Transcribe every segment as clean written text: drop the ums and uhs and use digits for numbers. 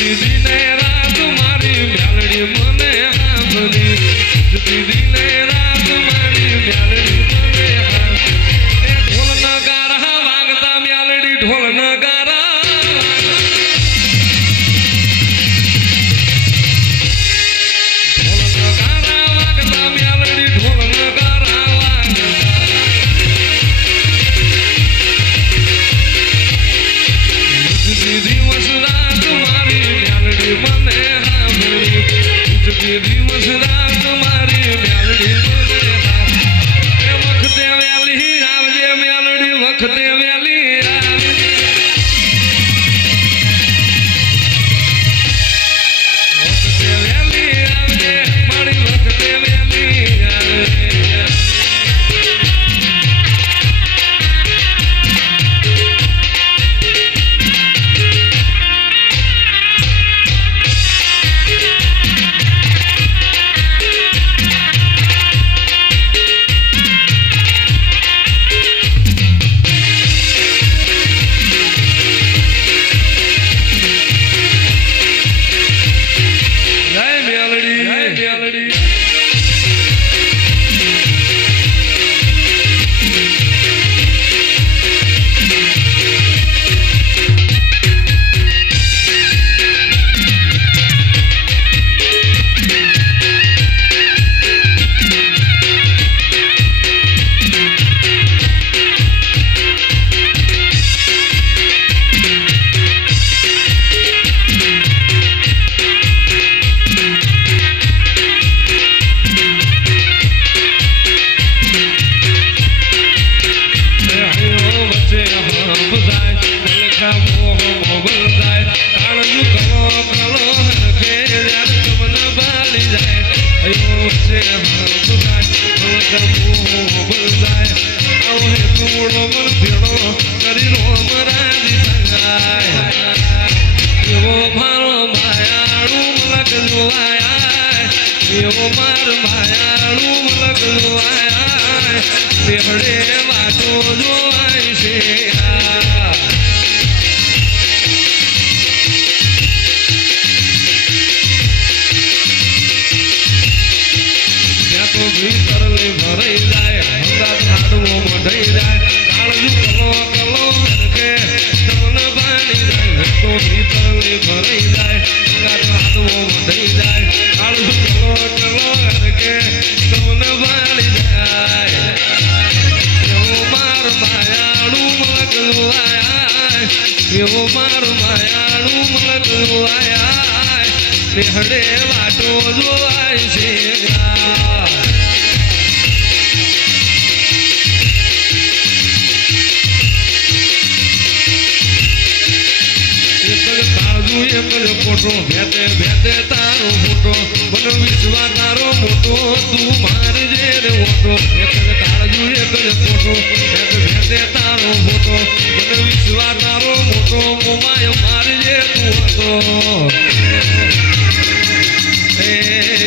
દીદી ને મારા મોહ મોગલ જાય કાળજુ કલો કલો હરખે જાન તમને બાલી જાય અયો છે હરખે મોહ મોગલ જાય આવો હે કુળો મન ભેળો કરી રોમ રાજી થાય એવો મારો માયાળુ મલક જોવાયા એવો માર માયાળુ મલક જોવાયા બેહડે વાટો જોવાય છે ભીતરલી ભરાઈ જાય હંગાત હાડવો મઢાઈ જાય કાળજુ કલો કલો હરખે તમને બાણી જાય તો ભીતરલી ભરાઈ જાય હંગાત હાડવો મઢાઈ જાય કાળજુ કલો કલો હરખે તમને બાણી જાય એવો માર માયાળુ મલક જોવાયા એવો માર માયાળુ મલક જોવાયા બેહડે વાટો જોવાય છે એક જ ફોટો ભેટે ભેટે તારો ફોટો મને વિશ્વા તારો મોટો તું મારજે રે ઓટો એક જ કાળજુ એક જ ફોટો ભેટે ભેટે તારો ફોટો મને વિશ્વા તારો મોટો મોમાય મારજે તું હતો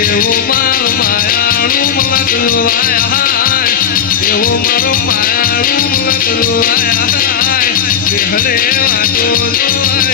એવો મારો માયાળુ મલક જોવાયા એવો મારો માયાળુ મલક જોવાયા બેહડે વાટો જોવાય